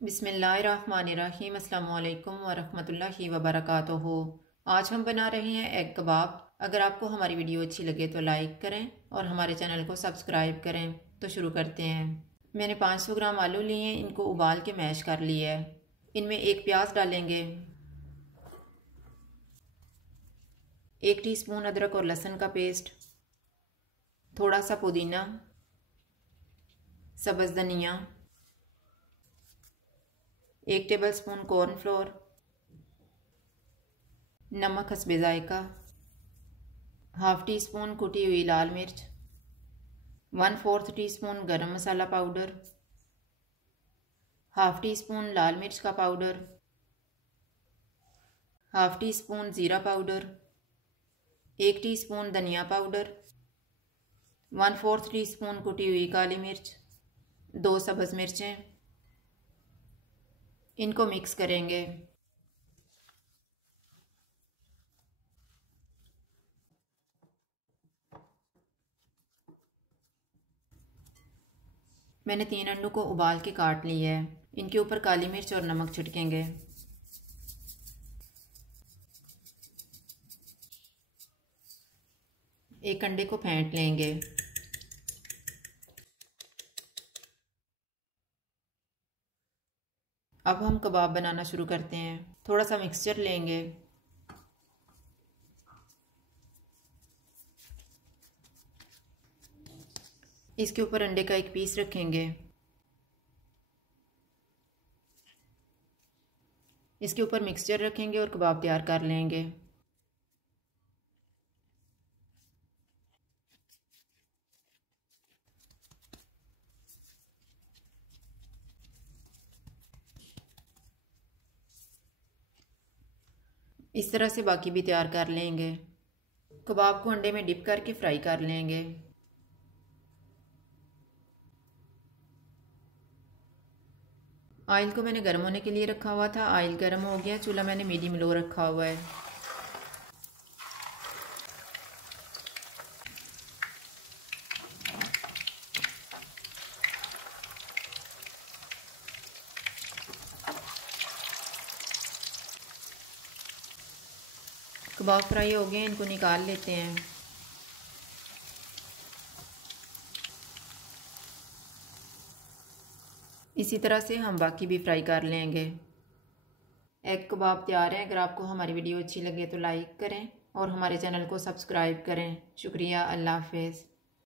बिस्मिल्लाहिर्रहमानिर्रहीम। अस्सलामु अलैकुम वरहमतुल्लाहि वबरकातुहू। आज हम बना रहे हैं एग कबाब। अगर आपको हमारी वीडियो अच्छी लगे तो लाइक करें और हमारे चैनल को सब्सक्राइब करें। तो शुरू करते हैं। मैंने 500 ग्राम आलू लिए हैं, इनको उबाल के मैश कर लिया है। इनमें एक प्याज डालेंगे, 1 टीस्पून अदरक और लहसुन का पेस्ट, थोड़ा सा पुदीना, सब्ज़ धनिया, 1 टेबलस्पून कॉर्नफ्लोर, नमक हस्बे ज़ायका, हाफ़ टी स्पून कुटी हुई लाल मिर्च, 1/4 टीस्पून गरम मसाला पाउडर, हाफ़ टी स्पून लाल मिर्च का पाउडर, हाफ़ टी स्पून ज़ीरा पाउडर, 1 टीस्पून धनिया पाउडर, 1/4 टीस्पून कुटी हुई काली मिर्च, 2 सब्ज़ मिर्चें। इनको मिक्स करेंगे। मैंने 3 अंडों को उबाल के काट लिया है। इनके ऊपर काली मिर्च और नमक छिड़केंगे। एक अंडे को फेंट लेंगे। अब हम कबाब बनाना शुरू करते हैं। थोड़ा सा मिक्सचर लेंगे, इसके ऊपर अंडे का एक पीस रखेंगे, इसके ऊपर मिक्सचर रखेंगे और कबाब तैयार कर लेंगे। इस तरह से बाकी भी तैयार कर लेंगे। कबाब को अंडे में डिप करके फ्राई कर लेंगे। ऑयल को मैंने गर्म होने के लिए रखा हुआ था। ऑयल गर्म हो गया। चूल्हा मैंने मीडियम लो रखा हुआ है। कबाब फ्राई हो गए, इनको निकाल लेते हैं। इसी तरह से हम बाकी भी फ्राई कर लेंगे। एग कबाब तैयार है। अगर आपको हमारी वीडियो अच्छी लगे तो लाइक करें और हमारे चैनल को सब्सक्राइब करें। शुक्रिया। अल्लाह हाफ़िज़।